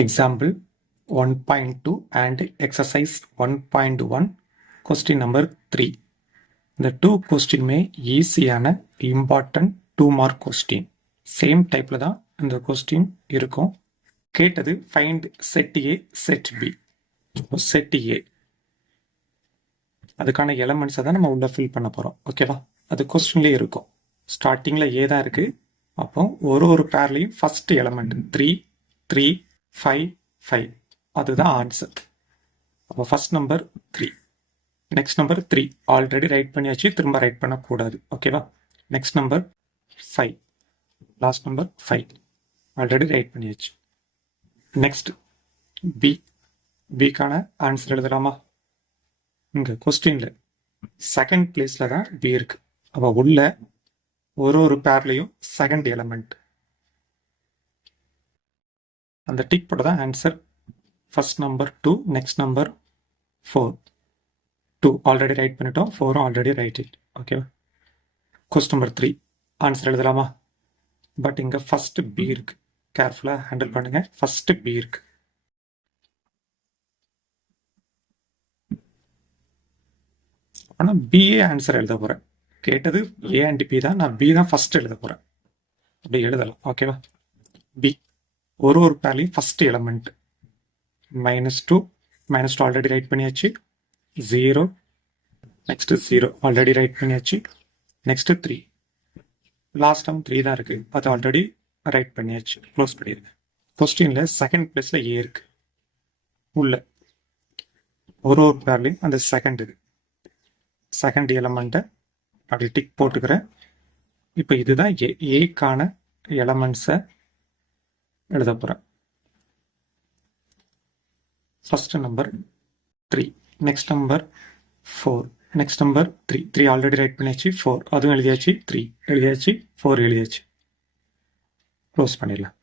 Example 1.2 and exercise 1.1 question number 3. இந்த 2 கொஸ்டினுமே ஈஸியான important 2 mark question. Same டைப்பில் தான் இந்த கொஸ்டின் இருக்கும். கேட்டது find set A set B. Set A அதுக்கான எலமெண்ட்ஸை தான் நம்ம உள்ள ஃபில் பண்ண போகிறோம். ஓகேவா? அது கொஸ்டின்லேயே இருக்கும். ஸ்டார்டிங்கில் ஏ தான் இருக்குது. அப்போ ஒரு பேர்லையும் ஃபர்ஸ்ட் எலமெண்ட் 3 3 5 5 அதுதான் ஆன்சர். அப்போ first number 3, next number 3 already write பண்ணியாச்சு, திரும்ப ரைட் பண்ணக்கூடாது. ஓகேவா? Next number 5, last number 5 already write பண்ணியாச்சு. நெக்ஸ்ட் பி, பிக்கான ஆன்சர் எழுதலாமா? இங்கே கொஸ்டினில் செகண்ட் பிளேஸில் தான் பி இருக்கு. அப்போ உள்ள ஒரு பேர்லையும் செகண்ட் எலமெண்ட் அந்த டிக் போட தான் answer. First number 2, next number 4. 2 already write பண்ணிட்டோம், 4 ஆல்ரெடி ரைட் இட். ஓகேவா? கொஸ்டின் நம்பர் 3 ஆன்சர் எழுதலாமா? பட் இங்கே ஃபர்ஸ்ட் பி இருக்கு, கேர்ஃபுல்லாக ஹேண்டில் பண்ணுங்க. ஃபர்ஸ்ட் பி இருக்கு. ஆனால் பிஏ ஆன்சர் எழுத போகிறேன். கேட்டது ஏ அண்ட் பி தான், நான் பி தான் ஃபர்ஸ்ட் எழுத போகிறேன். அப்படி எழுதலாம். ஓகேவா? பி ஒரு பேர்லையும் ஃபர்ஸ்ட் எலமெண்ட் -2, -2 ஆல்ரெடி ரைட் பண்ணியாச்சு. 0, நெக்ஸ்ட் 0 ஆல்ரெடி ரைட் பண்ணியாச்சு. நெக்ஸ்ட் 3, லாஸ்ட் டைம் 3 தான் இருக்கு, அது ஆல்ரெடி ரைட் பண்ணியாச்சு. க்ளோஸ் பண்ணிடுங்க. கொஸ்டின்ல செகண்ட் பிளேஸ்ல ஏ இருக்கு. உள்ள ஒரு பேர்லையும் அந்த செகண்ட் எலமெண்ட்டை அப்படி டிக் போட்டுக்கிறேன். இப்போ இதுதான் ஏக்கான எலமெண்ட்ஸை எழுத போகிறேன். First number 3, next number 4, next number 3 already write பண்ணியாச்சு. 4 அதுவும் எழுதியாச்சு, 3 எழுதியாச்சு, 4 எழுதியாச்சு. க்ளோஸ் பண்ணிடலாம்.